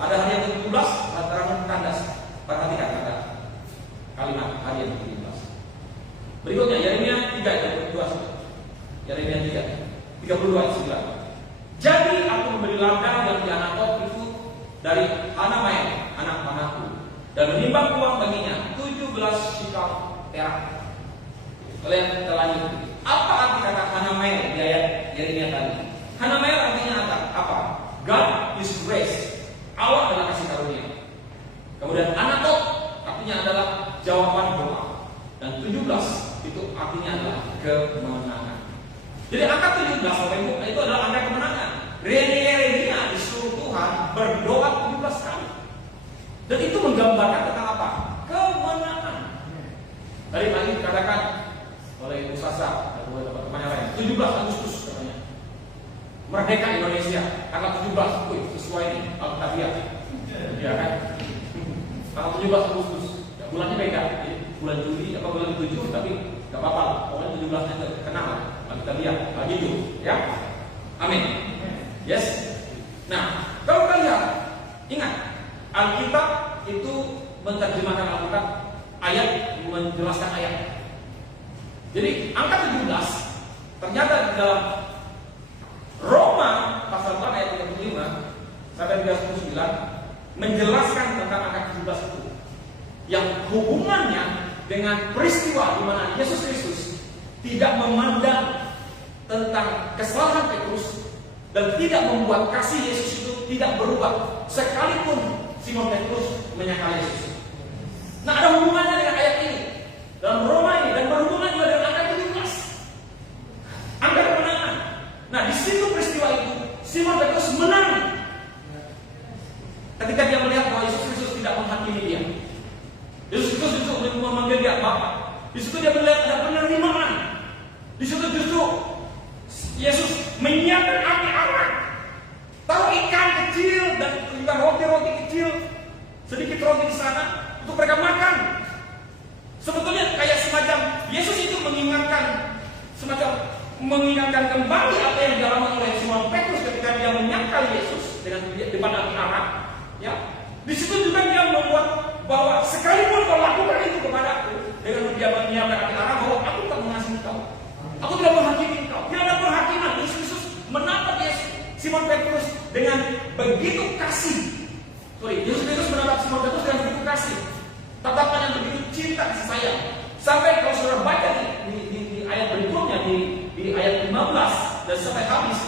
pada hari yang ke-17 Bahtera Nuh kandas. Perhatikan kata kalimat hari yang ke-17. Berikutnya Yeremia 3 ayat 22. Yeremia 3 32 ayat 9. Jadi aku memberi ladang yang di Anatot itu dari Hanamael, anak pamanku, dan menimbang uang baginya 17 shikal perak. Kalian terlanjut. Apa arti kata Hanamael di ayat Yeremia tadi? Hanamael artinya apa? God is grace. Allah adalah kasih karunia. Kemudian Anatot artinya adalah jawaban doa. Dan 17 itu artinya adalah kemenangan. Jadi angka 17 Bapak Ibu itu adalah angka kemenangan. Yeremia disuruh Tuhan berdoa 17 kali. Dan itu menggambarkan tentang apa? Kemenangan. Tadi pagi dikatakan oleh Bu Sasa dan oleh teman-teman yang lain, 17 Agustus katanya. Merdeka Indonesia tanggal 17. Wih, sesuai nih Alkitab. Ya kan? Tanggal 17 Agustus. Ya, bulannya beda. Jadi, bulan Juli apa bulan 7 tapi enggak apa-apa. Pokoknya 17-nya kenal. Kita lihat lagi itu, ya. Amin. Yes. Nah, kalau kalian ingat, Alkitab itu menerjemahkan Alkitab ayat menjelaskan ayat. Jadi angka 17 ternyata di dalam Roma pasal 4 ayat 35 sampai 39 menjelaskan tentang angka 17 itu yang hubungannya dengan peristiwa di mana Yesus Kristus tidak memandang tentang kesalahan Petrus dan tidak membuat kasih Yesus itu tidak berubah sekalipun Simon Petrus menyangkal Yesus. Nah, ada hubungannya dengan ayat ini dalam Roma ini dan berhubungan juga dengan angka 17, angka kemenangan. Nah, di situ peristiwa itu Simon Petrus menang ketika dia melihat bahwa Yesus Kristus tidak menghakimi dia. Yesus Kristus justru memanggil dia Bapa. Di situ dia melihat ada penerimaan. Di situ justru Yesus menyiapkan api arak. Taruh ikan kecil dan juga roti-roti kecil, sedikit roti di sana untuk mereka makan. Sebetulnya kayak semacam Yesus itu mengingatkan kembali apa yang dialami oleh Simon Petrus ketika dia menyangkal Yesus dengan depan api arak. Ya, di situ juga dia membuat bahwa sekalipun kau lakukan itu kepadaku dengan dia menyiapkan api arak, bahwa aku tak mengasihi kau. Aku tidak menghakimi kau. Tidak ada penghakiman. Yesus Kristus menatap Simon Petrus dengan begitu kasih. Yesus Kristus menatap Simon Petrus dengan begitu kasih. Tatapan yang begitu cinta kasih sayang. Sampai kalau saudara baca di ayat berikutnya di ayat 15 dan sampai habis,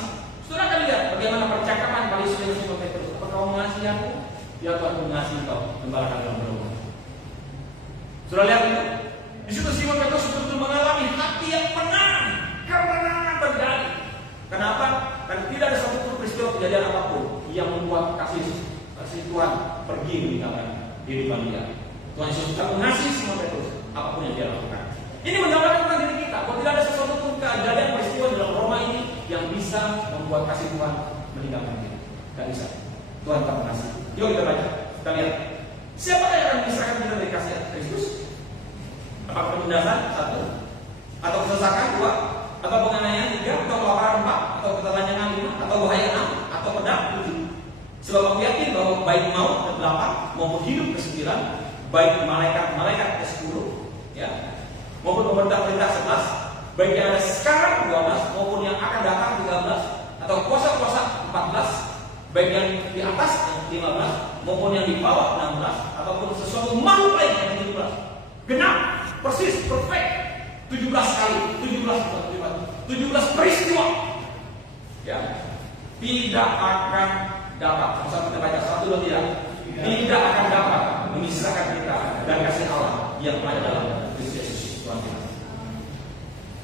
saudara akan lihat bagaimana percakapan kali Yesus dengan Simon Petrus. Apa kau mengasihi aku? Ya Tuhan, aku mengasihi kau. Gembalakan dalam berdoa. Saudara lihat itu? Di situ Simon Petrus betul-betul mengalami hati yang menang, kemenangan terjadi. Kenapa? Karena tidak ada satu peristiwa kejadian apapun yang membuat kasih Tuhan pergi meninggalkan kehidupan dia. Tuhan Yesus tidak mengasihi Simon Petrus apapun yang dia lakukan. Ini menggambarkan tentang diri kita. Bahwa tidak ada sesuatu pun kejadian peristiwa dalam Roma ini yang bisa membuat kasih Tuhan meninggalkan kita. Tidak bisa. Tuhan tak mengasihi. Yuk kita baca. Kita lihat. Siapa yang akan memisahkan kita dari kasih Kristus? Apakah penindasan? 1. Atau kesesakan? 2. Atau penganiayaan? 3. Atau kelaparan? 4. Atau ketelanjangan? 5. Atau atau bahaya 6 atau pedang 7. Sebab aku yakin bahwa baik maut ke 8 maupun hidup ke 9, baik malaikat ke 10, ya, maupun pemerintah-pemerintah 11, baik yang ada sekarang 12 maupun yang akan datang 13, atau kuasa-kuasa 14, baik yang di atas yang 15 maupun yang di bawah 16, ataupun sesuatu makhluk lain yang 17. Genap, persis, perfect. 17 kali, 17 peristiwa. Ya, tidak akan dapat. Sama kita baca 1, 2, 3. Tidak akan dapat memisahkan kita dan kasih Allah yang ada dalam Kristus Yesus Tuhan kita.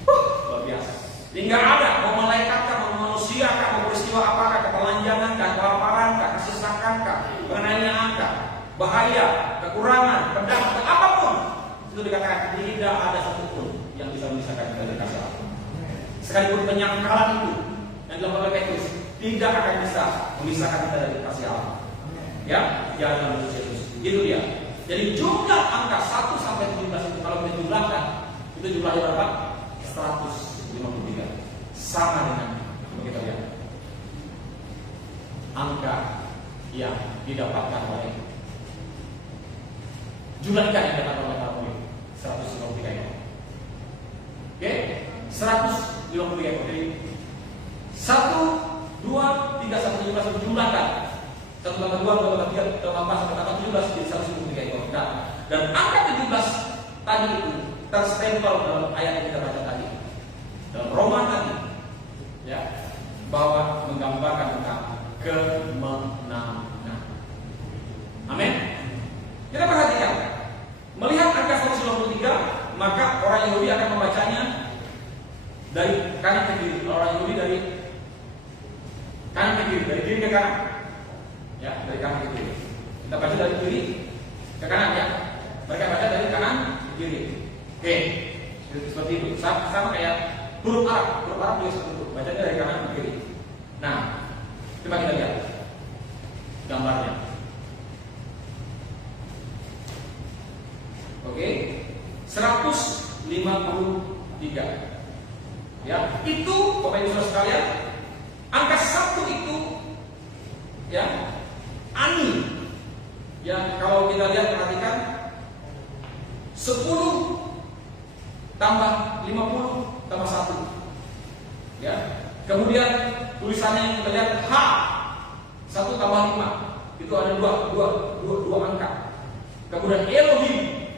Luar biasa. Tidak ada mau malaikat kah, mau manusia kah, mau peristiwa apakah, ketelanjangan kah, kelaparan kah, kesesakan kah, penganiayaan kah, bahaya, kekurangan, pedang atau apapun. Itu dikatakan tidak ada satupun yang bisa memisahkan kita dari kasih Allah. Sekalipun penyangkalan itu yang dilakukan oleh Petrus tidak akan bisa memisahkan kita dari kasih Allah. Ya, dalam Kristus Yesus. Itu dia. Jadi jumlah angka 1 sampai 17 itu kalau kita jumlahkan, itu jumlahnya berapa? 153. Sama dengan kita lihat angka yang didapatkan oleh jumlah ikan yang didapatkan oleh para pemilik 153 ekor. Oke, 153 ekor. Jadi 1, 2, 3 sampai 17 jumlahkan. 1 tambah 2 tambah 3 tambah 4 sampai tambah 17 jadi 153 ekor. Nah, dan angka 17 tadi itu terstempel dalam ayat yang kita baca tadi. Dalam Roma tadi, ya, bahwa menggambarkan tentang kemenangan. Amin. Kita perhatikan, melihat angka 153, maka orang Yahudi akan membacanya dari kanan ke kiri. Orang Yahudi dari kanan ke kiri, dari kiri ke kanan. Ya, dari kanan ke kiri. Kita baca dari kiri ke kanan, ya. Mereka baca dari kanan ke kiri. Oke, seperti itu. Sama kayak huruf Arab juga seperti itu. Bacanya dari kanan ke kiri. Nah, coba kita lihat gambarnya. Oke, 153. Ya, itu Bapak Ibu Saudara sekalian, angka 1 itu, ya, ani. Ya, kalau kita lihat perhatikan 10 tambah 50 tambah 1. Ya. Kemudian tulisannya yang kita lihat H 1 tambah 5. Itu ada dua angka. Kemudian Elohim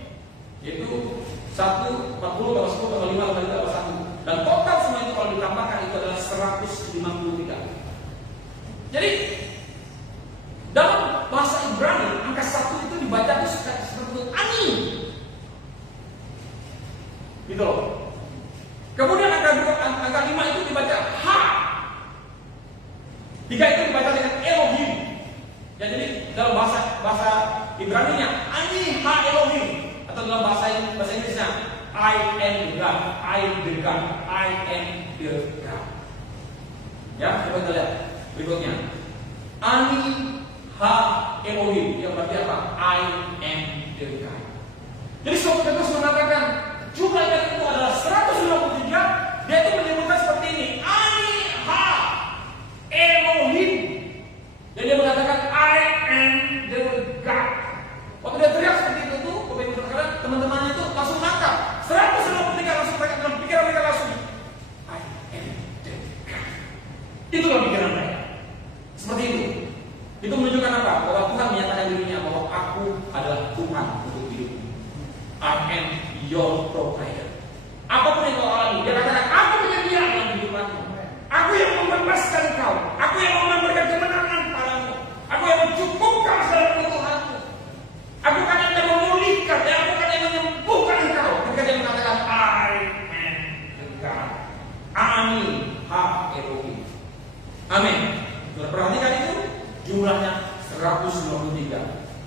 yaitu 1 40 tambah 10 tambah 5 tambah 1. Dan total semua itu kalau ditambahkan itu adalah 153. Jadi dalam bahasa Ibrani angka 1 itu dibaca itu seperti ani. Gitu loh. Kemudian angka 5 itu dibaca H. 3 itu dibaca dengan Elohim. Ya, jadi dalam bahasa Ibraninya ani ha Elohim, atau dalam bahasa Inggrisnya I am the God, I the God, I am the God. Ya, coba kita lihat berikutnya. Ani ha Elohim, yang berarti apa? I am the God. Jadi Sobat Petrus mengatakan jumlah ikan itu adalah 153. Dia itu menyebutkan seperti ini, Ani ha Elohim. Dan dia mengatakan I am the God. Waktu dia teriak seperti itu tuh, teman-temannya itu langsung nangkap. 153 langsung dalam pikiran mereka langsung I am the God. Itulah pikiran mereka. Seperti itu. Itu menunjukkan apa? Bahwa Tuhan menyatakan dirinya bahwa aku adalah Tuhan untuk hidup. I am your provider. Apapun yang kau alami, dia katakan aku penyedia dalam kehidupanmu. Aku yang membebaskan kau. Aku yang memberikan kemenangan padamu. Aku yang mencukupkan segala kebutuhanmu. Aku kan yang memulihkan, dan aku kan yang menyembuhkan engkau. Ketika dia mengatakan I am the God. Ani ha Elohim. Amin. Sudah perhatikan itu jumlahnya 153.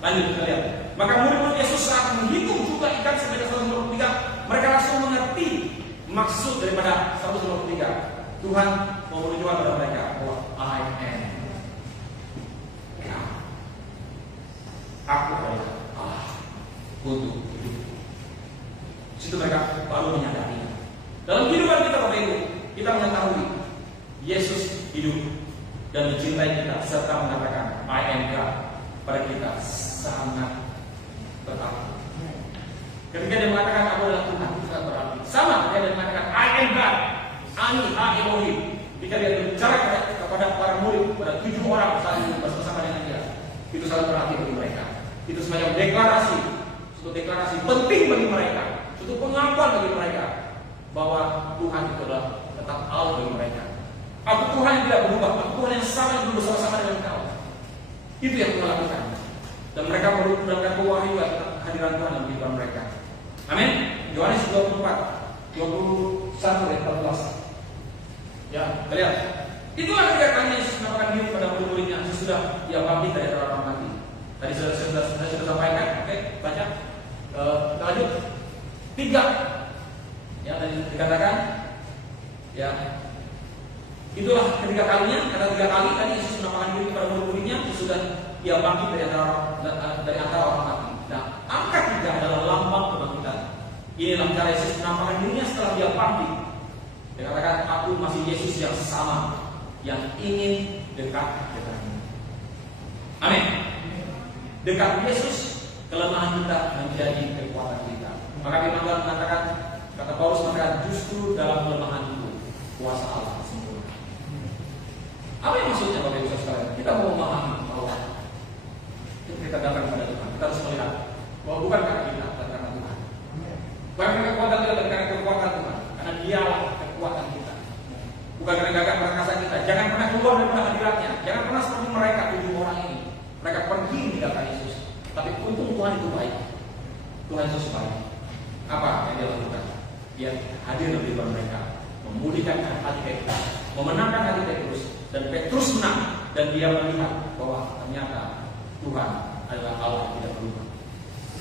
Lanjut kita lihat. Maka murid-murid Yesus saat menghitung jumlah ikan sebanyak 153, mereka langsung mengerti maksud daripada 153. Tuhan mau menunjukkan kepada mereka bahwa I am God. Aku adalah Allah untuk hidup. Situ mereka baru menyadari. Dalam kehidupan kita Bapak Ibu, kita mengetahui Yesus hidup. dan mencintai kita serta mengatakan I am God pada kita sangat berarti. Ketika dia mengatakan aku adalah Tuhan, itu sangat berarti. Sama ketika dia mengatakan I am God, Ani Ha Elohim. Ketika dia berbicara kepada para murid, pada 7 orang saat itu bersama dengan dia, itu sangat berarti bagi mereka. Itu semacam deklarasi, suatu deklarasi penting bagi mereka, suatu pengakuan bagi mereka bahwa Tuhan itu adalah tetap Allah bagi mereka. Aku Tuhan yang tidak berubah, aku Tuhan yang sama dulu bersama-sama dengan kau. Itu yang Tuhan lakukan. Dan mereka perlu mendapatkan kewahyuan kehadiran Tuhan dalam kehidupan mereka. Amin. Yohanes 24, 21 ayat 14. Ya, kita lihat. Itulah ketika kami Yesus menampakkan diri pada murid-muridnya sesudah ia bangkit dari antara orang mati. Tadi saya sudah sampaikan. Oke, baca. Kita lanjut. 3. Ya, tadi dikatakan. Ya. Itulah ketiga kalinya, kata 3 kali tadi Yesus menampakkan diri kepada murid-muridnya sesudah ia bangkit dari antara orang mati. Nah, angka 3 adalah lambang kebangkitan. Inilah cara Yesus menampakkan dirinya setelah dia bangkit. Dia katakan, aku masih Yesus yang sama, yang ingin dekat denganmu. Amin. Dekat Yesus, kelemahan kita menjadi kekuatan kita. Maka firman Tuhan mengatakan, kata Paulus mengatakan, justru dalam kelemahan itu kuasa Allah sempurna. Apa yang maksudnya Bapak Ibu sekalian? Kita mau memahami bahwa kita datang kepada Tuhan. Kita harus melihat bahwa bukan karena kita, dan karena Tuhan. Bukan karena kekuatan kita, dan karena kekuatan Tuhan. Karena Dialah kekuatan kita. Bukan karena gagah perkasa kita. Jangan pernah keluar dari hadiratnya. Jangan pernah seperti mereka 7 orang ini. Mereka pergi meninggalkan Yesus. Tapi untung Tuhan itu baik. Tuhan Yesus baik. Apa yang dia lakukan? Dia hadir dalam kehidupan mereka, memulihkan hati Petrus, memenangkan hati Petrus, dan Petrus menang. Dan dia melihat bahwa ternyata Tuhan adalah Allah yang tidak berubah.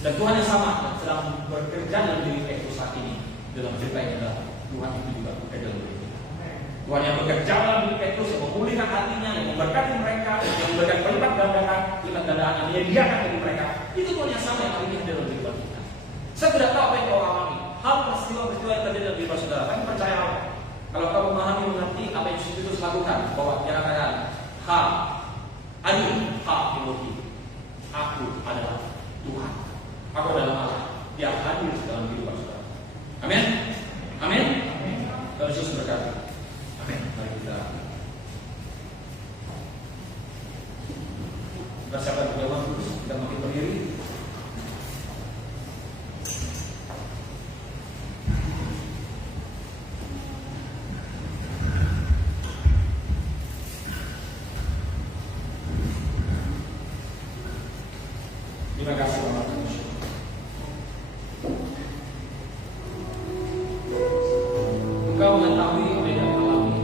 Dan Tuhan yang sama sedang bekerja dalam diri Petrus saat ini. Dalam cerita ini adalah Tuhan itu juga bekerja dalam diri kita. Tuhan yang bekerja dalam diri Petrus, yang memulihkan hatinya, yang memberkati mereka, yang memberikan pelipat gandaan yang menyediakan bagi mereka. Itu Tuhan yang sama yang hari ini dalam diri kita. Saya tidak tahu apa yang kau alami. Hal peristiwa yang terjadi dalam diri saudara. Tapi percaya Allah. Kalau kau memahami, mengerti apa yang Yesus lakukan, bahwa dia katakan, Ha, Ani Ha Elohim. Aku adalah Tuhan. Aku adalah Allah. Dia hadir dalam kehidupan saudara. Amin. Amin. Tuhan Yesus berkata. Amin. Mari kita siapkan perjamuan kudus. Kita makin berdiri. Terima kasih Bapak. Engkau mengetahui apa yang kami alami.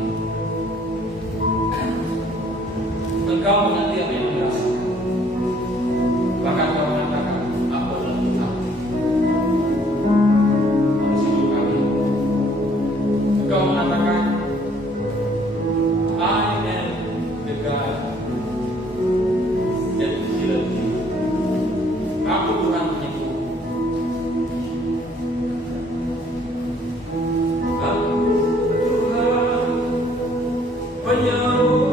Engkau mengerti apa yang kami rasakan. Bahkan Engkau mengatakan, aku adalah Tuhan. Dalam hidup kami. Engkau mengatakan, I am the God that healeth you. Aku Tuhan penyembuh. Aku Tuhan penyembuh.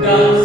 dan